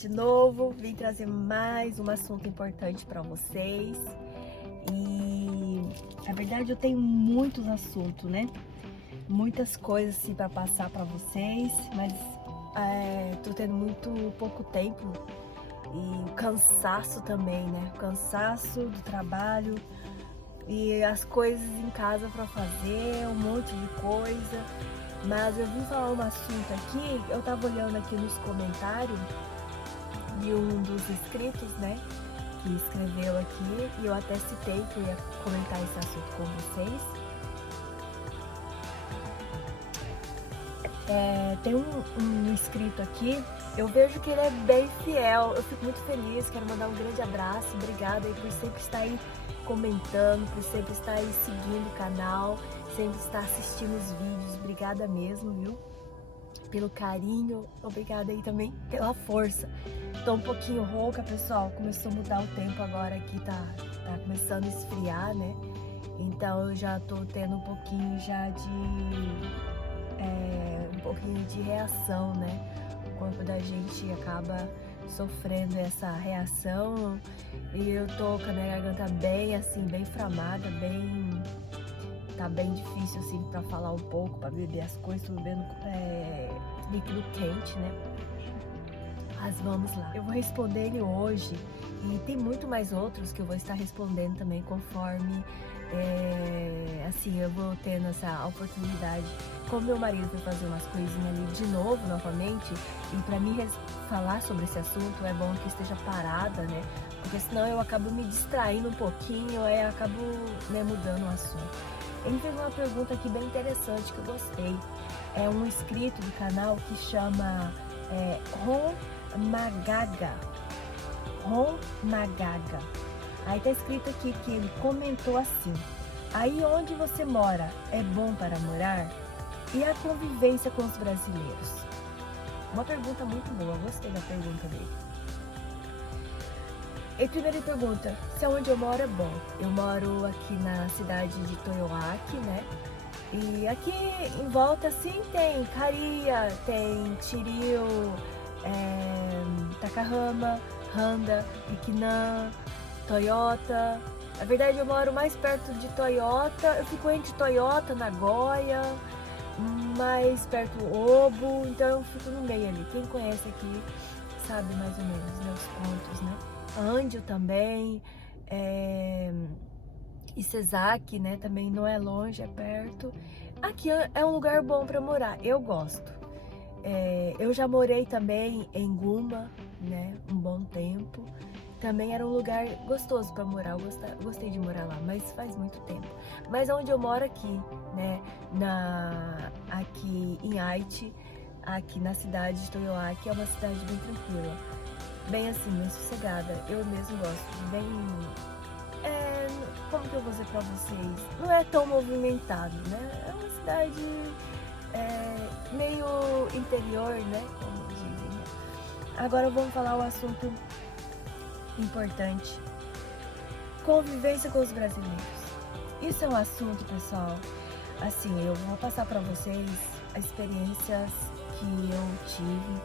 de novo, vim trazer mais um assunto importante para vocês. E na verdade eu tenho muitos assuntos, né? Muitas coisas assim para passar para vocês, mas tô tendo muito pouco tempo e o cansaço também, né? O cansaço do trabalho e as coisas em casa para fazer, um monte de coisa. Mas eu vim falar um assunto aqui, eu tava olhando aqui nos comentários de um dos inscritos, né, que escreveu aqui, e eu até citei que eu ia comentar esse assunto com vocês. Tem um inscrito aqui, eu vejo que ele é bem fiel, eu fico muito feliz, quero mandar um grande abraço, obrigada aí por sempre estar aí comentando, por sempre estar aí seguindo o canal, sempre estar assistindo os vídeos, obrigada mesmo, viu? Pelo carinho, obrigada aí também pela força. Tô um pouquinho rouca, pessoal, começou a mudar o tempo agora aqui, tá começando a esfriar, né? Então eu já tô tendo um pouquinho já de reação, né? O corpo da gente acaba sofrendo essa reação e eu tô com a minha garganta bem assim, bem inflamada, tá bem difícil assim pra falar um pouco, pra beber as coisas, tô bebendo líquido quente, né? Mas vamos lá. Eu vou responder ele hoje e tem muito mais outros que eu vou estar respondendo também conforme assim eu vou tendo essa oportunidade. Como meu marido foi fazer umas coisinhas ali de novo, novamente, e pra mim falar sobre esse assunto é bom que esteja parada, né? Porque senão eu acabo me distraindo um pouquinho, aí acabo, né, mudando o assunto. Ele fez uma pergunta aqui bem interessante que eu gostei. É um inscrito do canal que chama Ron Magaga. Ron Magaga. Aí tá escrito aqui que ele comentou assim: aí onde você mora é bom para morar? E a convivência com os brasileiros? Uma pergunta muito boa, gostei da pergunta dele. E primeiro ele pergunta se onde eu moro é bom. Eu moro aqui na cidade de Toyoaki, né? E aqui em volta assim tem Caria, tem Chiryu, Takahama, Handa, Ikinan, Toyota. Na verdade eu moro mais perto de Toyota, eu fico entre Toyota, Nagoya, mais perto do Obo, então eu fico no meio ali. Quem conhece aqui sabe mais ou menos, né, os pontos, né? Andio também, Isezaki, né, também não é longe, é perto. Aqui é um lugar bom para morar, eu gosto. Eu já morei também em Guma, né, um bom tempo. Também era um lugar gostoso para morar, eu gostei de morar lá, mas faz muito tempo. Mas onde eu moro aqui, né, aqui em Aichi, aqui na cidade de Toyoaki, é uma cidade bem tranquila, bem assim, bem sossegada. Eu mesmo gosto, bem, como que eu vou dizer pra vocês? Não é tão movimentado, né? É uma cidade meio interior, né, como dizem, né? Agora vamos falar o assunto importante: convivência com os brasileiros. Isso é um assunto, pessoal, assim, eu vou passar para vocês as experiências que eu tive,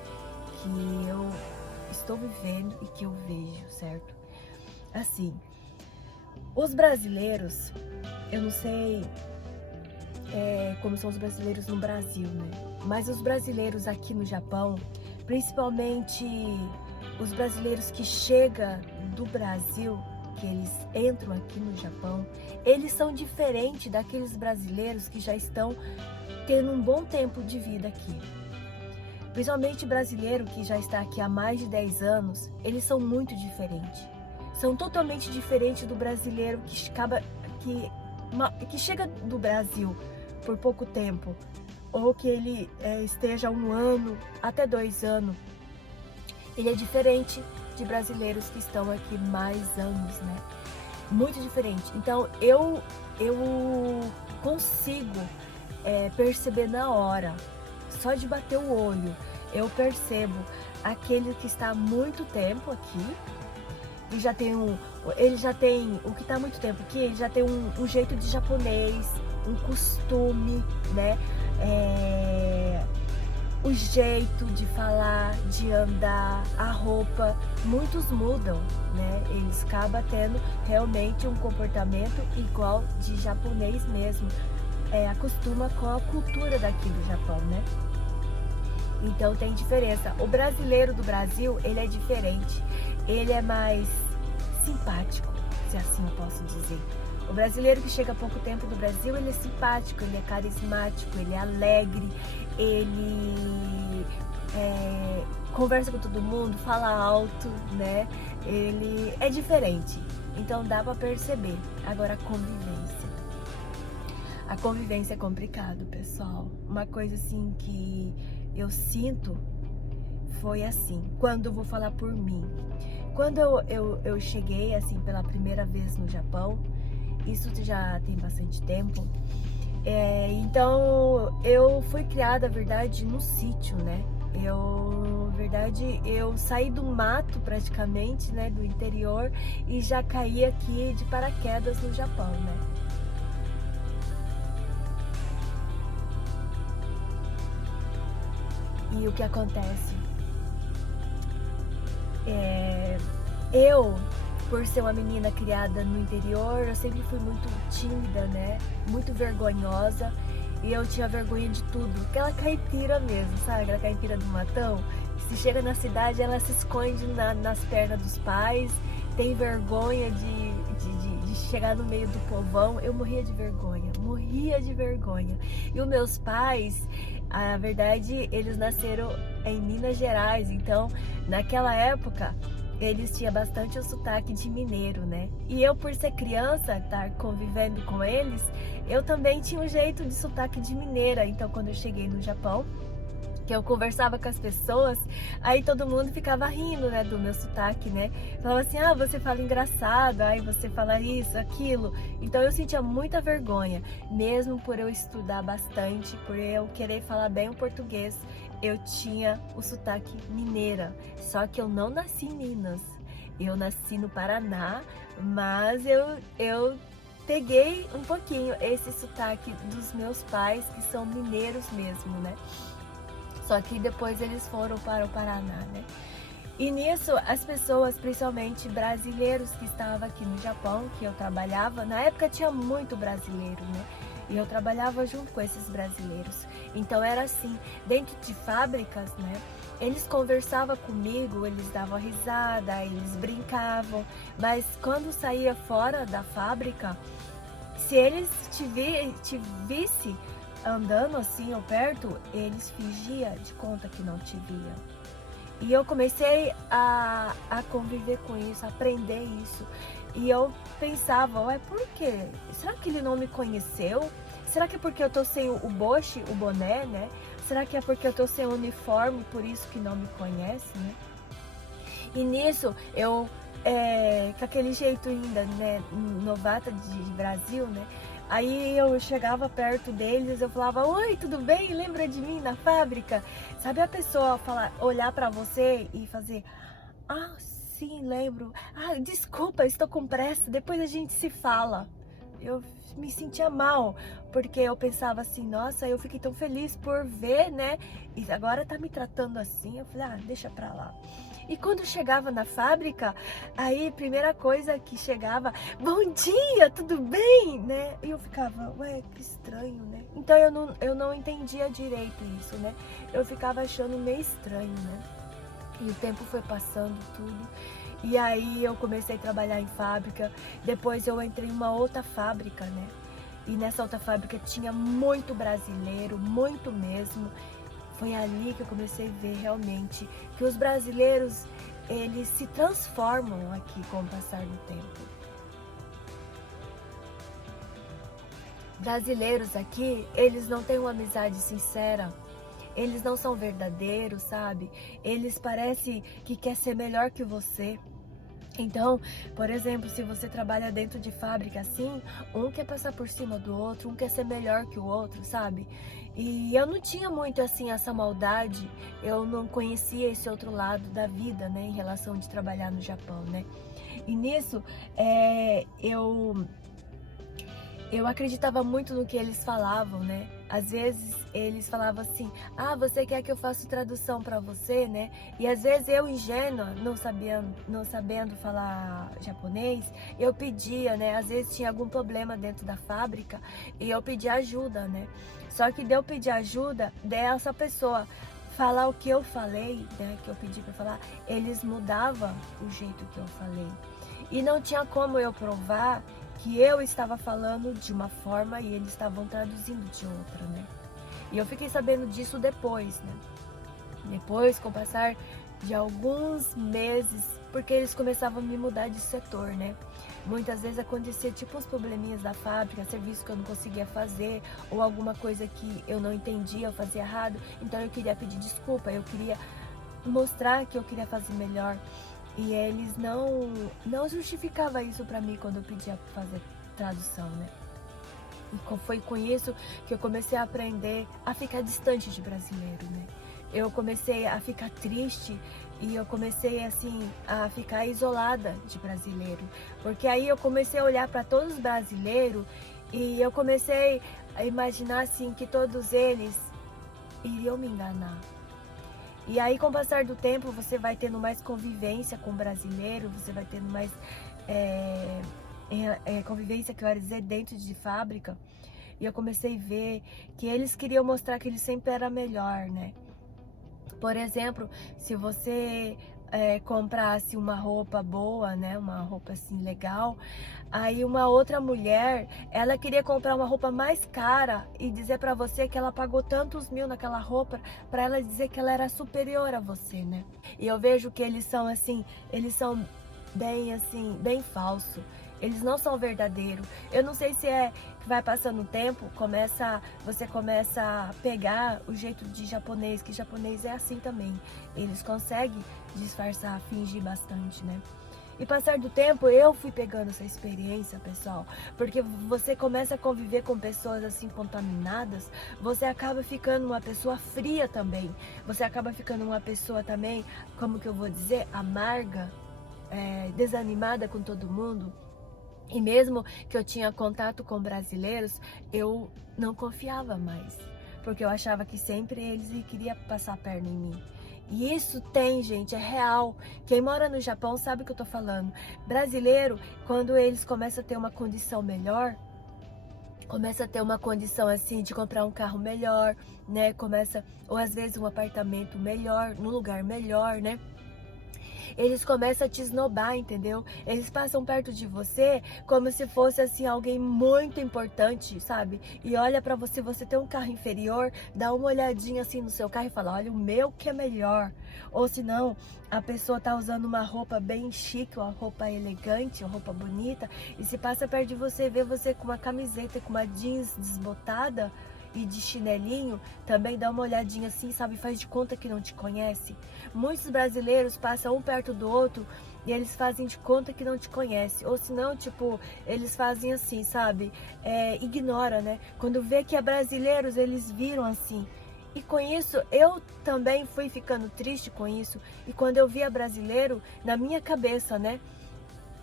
que eu estou vivendo e que eu vejo, certo? Assim, os brasileiros, eu não sei como são os brasileiros no Brasil, né? Mas os brasileiros aqui no Japão, principalmente os brasileiros que chegam do Brasil, que eles entram aqui no Japão, eles são diferentes daqueles brasileiros que já estão tendo um bom tempo de vida aqui. Principalmente brasileiro que já está aqui há mais de 10 anos, eles são muito diferentes. São totalmente diferentes do brasileiro que chega do Brasil por pouco tempo, ou que ele esteja 1 ano, até 2 anos. Ele é diferente de brasileiros que estão aqui mais anos, né? Muito diferente. Então eu consigo perceber na hora, só de bater o olho, eu percebo aquele que está há muito tempo aqui e ele já tem, o que está há muito tempo aqui, ele já tem um jeito de japonês, um costume, né? o jeito de falar, de andar, a roupa, muitos mudam, né? Eles acabam tendo realmente um comportamento igual de japonês mesmo, acostuma com a cultura daqui do Japão, né? Então tem diferença. O brasileiro do Brasil, ele é diferente, ele é mais simpático, se assim eu posso dizer. O brasileiro que chega há pouco tempo no Brasil, ele é simpático, ele é carismático, ele é alegre, ele conversa com todo mundo, fala alto, né? Ele é diferente, então dá pra perceber. Agora a convivência. A convivência é complicado, pessoal. Uma coisa assim que eu sinto foi assim, quando eu vou falar por mim. Quando eu cheguei assim pela primeira vez no Japão, isso já tem bastante tempo, então eu fui criada, na verdade, no sítio, né? Eu saí do mato praticamente, né, do interior, e já caí aqui de paraquedas no Japão, né? E o que acontece? Eu, por ser uma menina criada no interior, eu sempre fui muito tímida, né? Muito vergonhosa. E eu tinha vergonha de tudo. Aquela caipira mesmo, sabe? Aquela caipira do matão. Se chega na cidade, ela se esconde nas pernas dos pais. Tem vergonha de chegar no meio do povão. Eu morria de vergonha. Morria de vergonha. E os meus pais, a verdade, eles nasceram em Minas Gerais. Então, naquela época, eles tinham bastante o sotaque de mineiro, né? E eu, por ser criança, estar convivendo com eles, eu também tinha um jeito de sotaque de mineira. Então, quando eu cheguei no Japão, que eu conversava com as pessoas, aí todo mundo ficava rindo, né, do meu sotaque, né? Falava assim, ah, você fala engraçado, aí você fala isso, aquilo. Então eu sentia muita vergonha, mesmo por eu estudar bastante, por eu querer falar bem o português, eu tinha o sotaque mineira. Só que eu não nasci em Minas, eu nasci no Paraná, mas eu peguei um pouquinho esse sotaque dos meus pais, que são mineiros mesmo, né? Só que depois eles foram para o Paraná, né? E nisso, as pessoas, principalmente brasileiros que estavam aqui no Japão, que eu trabalhava, na época tinha muito brasileiro, né? E eu trabalhava junto com esses brasileiros. Então era assim, dentro de fábricas, né? Eles conversavam comigo, eles davam risada, eles brincavam. Mas quando saía fora da fábrica, se eles te vissem andando assim ou perto, eles fingiam de conta que não te via. E eu comecei a conviver com isso, a aprender isso. E eu pensava, ué, por quê? Será que ele não me conheceu? Será que é porque eu tô sem o boshi, o boné, né? Será que é porque eu tô sem o uniforme, por isso que não me conhece, né? E nisso, eu, com aquele jeito ainda, né, novata de Brasil, né? Aí eu chegava perto deles, eu falava, oi, tudo bem? Lembra de mim na fábrica? Sabe a pessoa olhar pra você e fazer, ah, sim, lembro. Ah, desculpa, estou com pressa, depois a gente se fala. Eu me sentia mal, porque eu pensava assim, nossa, eu fiquei tão feliz por ver, né? E agora tá me tratando assim. Eu falei, ah, deixa pra lá. E quando chegava na fábrica, aí primeira coisa que chegava, bom dia, tudo bem, né? E eu ficava, ué, que estranho, né? Então eu não entendia direito isso, né? Eu ficava achando meio estranho, né? E o tempo foi passando tudo. E aí eu comecei a trabalhar em fábrica, depois eu entrei em uma outra fábrica, né? E nessa outra fábrica tinha muito brasileiro, muito mesmo. Foi ali que eu comecei a ver realmente que os brasileiros, eles se transformam aqui com o passar do tempo. Brasileiros aqui, eles não têm uma amizade sincera. Eles não são verdadeiros, sabe? Eles parecem que quer ser melhor que você. Então, por exemplo, se você trabalha dentro de fábrica assim, um quer passar por cima do outro, um quer ser melhor que o outro, sabe? E eu não tinha muito assim essa maldade, eu não conhecia esse outro lado da vida, né, em relação de trabalhar no Japão, né? E nisso, eu acreditava muito no que eles falavam, né? Às vezes eles falavam assim, ah, você quer que eu faça tradução para você, né? E às vezes eu, ingênua, não sabendo falar japonês, eu pedia, né? Às vezes tinha algum problema dentro da fábrica e eu pedia ajuda, né? Só que de eu pedir ajuda, dessa pessoa falar o que eu falei, né? Que eu pedi para falar, eles mudavam o jeito que eu falei. E não tinha como eu provar que eu estava falando de uma forma e eles estavam traduzindo de outra, né? E eu fiquei sabendo disso depois, né? Depois, com o passar de alguns meses, porque eles começavam a me mudar de setor, né? Muitas vezes acontecia tipo uns probleminhas da fábrica, serviço que eu não conseguia fazer, ou alguma coisa que eu não entendia, eu fazia errado. Então eu queria pedir desculpa, eu queria mostrar que eu queria fazer melhor. E eles não justificavam isso pra mim quando eu pedia pra fazer tradução, né? E foi com isso que eu comecei a aprender a ficar distante de brasileiro, né? Eu comecei a ficar triste e eu comecei, assim, a ficar isolada de brasileiro. Porque aí eu comecei a olhar para todos os brasileiros e eu comecei a imaginar, assim, que todos eles iriam me enganar. E aí, com o passar do tempo, você vai tendo mais convivência com o brasileiro, você vai tendo mais convivência, que eu quero dizer, dentro de fábrica. E eu comecei a ver que eles queriam mostrar que eles sempre eram melhor, né? Por exemplo, se você comprasse uma roupa boa, né? Uma roupa assim legal, aí uma outra mulher, ela queria comprar uma roupa mais cara e dizer pra você que ela pagou tantos mil naquela roupa, pra ela dizer que ela era superior a você, né? E eu vejo que eles são assim, eles são bem falso. Eles não são verdadeiros. Eu não sei se é que vai passando o tempo, você começa a pegar o jeito de japonês, que japonês é assim também. Eles conseguem disfarçar, fingir bastante, né? E passar do tempo, eu fui pegando essa experiência, pessoal, porque você começa a conviver com pessoas assim contaminadas, você acaba ficando uma pessoa fria também. Você acaba ficando uma pessoa também, como que eu vou dizer, amarga, desanimada com todo mundo. E mesmo que eu tinha contato com brasileiros, eu não confiava mais, porque eu achava que sempre eles queriam passar a perna em mim. E isso tem, gente, é real. Quem mora no Japão sabe o que eu tô falando. Brasileiro, quando eles começam a ter uma condição melhor, começa a ter uma condição assim de comprar um carro melhor, né? Ou às vezes um apartamento melhor, num lugar melhor, né? Eles começam a te esnobar, entendeu? Eles passam perto de você como se fosse assim alguém muito importante, sabe? E olha pra você, você tem um carro inferior, dá uma olhadinha assim no seu carro e fala, olha, o meu que é melhor. Ou se não, a pessoa tá usando uma roupa bem chique, uma roupa elegante, uma roupa bonita, e se passa perto de você, vê você com uma camiseta, com uma jeans desbotada e de chinelinho, também dá uma olhadinha assim, sabe? Faz de conta que não te conhece. Muitos brasileiros passam um perto do outro e eles fazem de conta que não te conhece. Ou senão, tipo, eles fazem assim, sabe? Ignora, né? Quando vê que é brasileiros, eles viram assim. E com isso, eu também fui ficando triste com isso. E quando eu via brasileiro, na minha cabeça, né?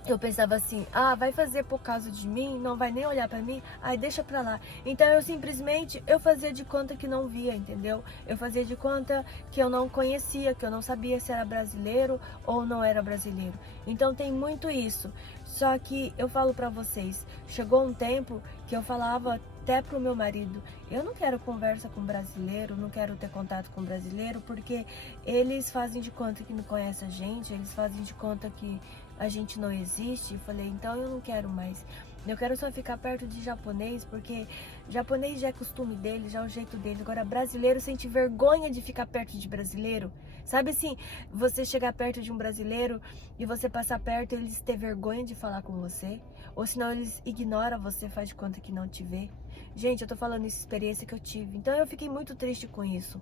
Eu pensava assim, ah, vai fazer por causa de mim, não vai nem olhar pra mim, ai, deixa pra lá. Então eu fazia de conta que não via, entendeu? Eu fazia de conta que eu não conhecia, que eu não sabia se era brasileiro ou não era brasileiro. Então tem muito isso. Só que eu falo pra vocês, chegou um tempo que eu falava até pro meu marido, eu não quero conversa com brasileiro, não quero ter contato com brasileiro, porque eles fazem de conta que não conhecem a gente, eles fazem de conta que a gente não existe. Eu falei, então eu não quero mais. Eu quero só ficar perto de japonês, porque japonês já é costume dele, já é o jeito dele. Agora, brasileiro sente vergonha de ficar perto de brasileiro. Sabe assim, você chegar perto de um brasileiro e você passar perto e eles ter vergonha de falar com você? Ou senão eles ignoram você, faz de conta que não te vê? Gente, eu tô falando isso, experiência que eu tive. Então eu fiquei muito triste com isso.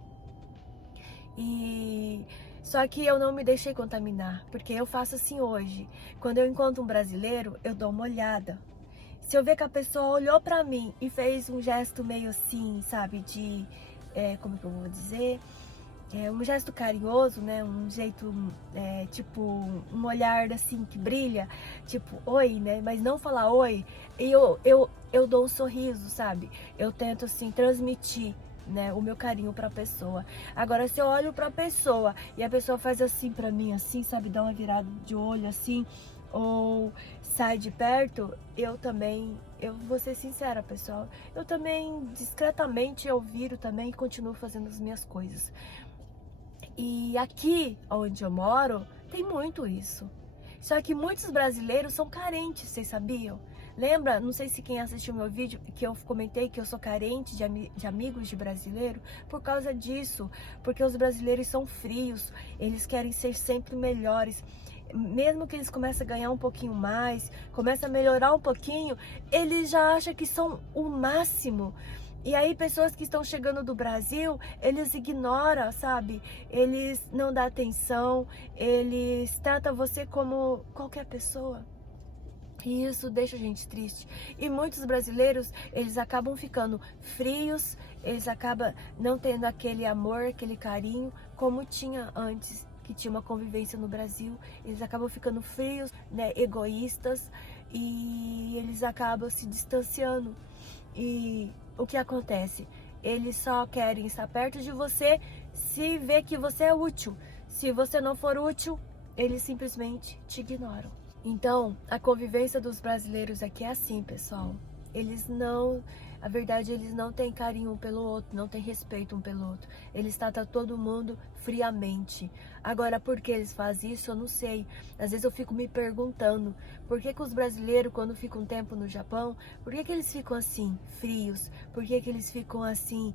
Só que eu não me deixei contaminar, porque eu faço assim hoje. Quando eu encontro um brasileiro, eu dou uma olhada. Se eu ver que a pessoa olhou pra mim e fez um gesto meio assim, sabe, como que eu vou dizer? Um gesto carinhoso, né? Um jeito, tipo, um olhar assim que brilha, tipo, oi, né? Mas não falar oi. E eu dou um sorriso, sabe? Eu tento assim transmitir né, o meu carinho pra pessoa. Agora, se eu olho pra pessoa e a pessoa faz assim pra mim, assim, sabe, dá uma virada de olho assim, ou sai de perto, eu vou ser sincera, pessoal, eu também, discretamente, eu viro também e continuo fazendo as minhas coisas. E aqui, onde eu moro, tem muito isso. Só que muitos brasileiros são carentes, vocês sabiam? Lembra, não sei se quem assistiu meu vídeo, que eu comentei que eu sou carente de amigos de brasileiro? Por causa disso, porque os brasileiros são frios, eles querem ser sempre melhores. Mesmo que eles comecem a ganhar um pouquinho mais, comecem a melhorar um pouquinho, eles já acham que são o máximo. E aí pessoas que estão chegando do Brasil, eles ignoram, sabe? Eles não dão atenção, eles tratam você como qualquer pessoa. E isso deixa a gente triste. E muitos brasileiros, eles acabam ficando frios, eles acabam não tendo aquele amor, aquele carinho, como tinha antes, que tinha uma convivência no Brasil. Eles acabam ficando frios, né, egoístas, e eles acabam se distanciando. E o que acontece? Eles só querem estar perto de você se vê que você é útil. Se você não for útil, eles simplesmente te ignoram. Então, a convivência dos brasileiros aqui é assim, pessoal. A verdade, eles não têm carinho um pelo outro, não têm respeito um pelo outro. Eles tratam todo mundo friamente. Agora, por que eles fazem isso, eu não sei. Às vezes eu fico me perguntando, por que os brasileiros, quando ficam um tempo no Japão, por que eles ficam assim, frios? Por que eles ficam assim,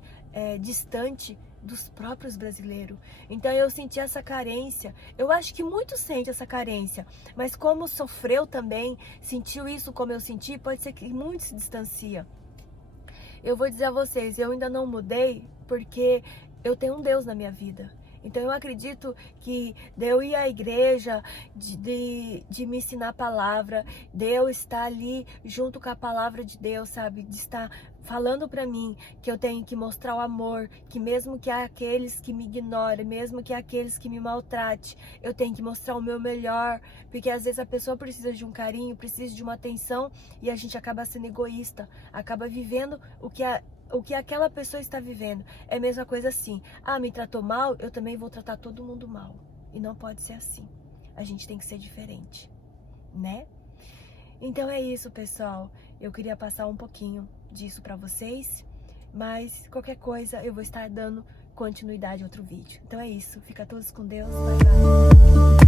distante dos próprios brasileiros? Então eu senti essa carência. Eu acho que muitos sentem essa carência, mas como sofreu também, sentiu isso como eu senti, pode ser que muitos se distanciam. Eu vou dizer a vocês, eu ainda não mudei porque eu tenho um Deus na minha vida. Então eu acredito que de eu ir à igreja, de me ensinar a palavra, de eu estar ali junto com a palavra de Deus, sabe? De estar falando pra mim que eu tenho que mostrar o amor, que mesmo que há aqueles que me ignorem, mesmo que há aqueles que me maltratem, eu tenho que mostrar o meu melhor, porque às vezes a pessoa precisa de um carinho, precisa de uma atenção e a gente acaba sendo egoísta, acaba vivendo o que aquela pessoa está vivendo. É a mesma coisa assim, me tratou mal, eu também vou tratar todo mundo mal. E não pode ser assim. A gente tem que ser diferente, né? Então é isso, pessoal. Eu queria passar um pouquinho disso pra vocês, mas qualquer coisa eu vou estar dando continuidade a outro vídeo. Então é isso. Fica todos com Deus. Bye, bye.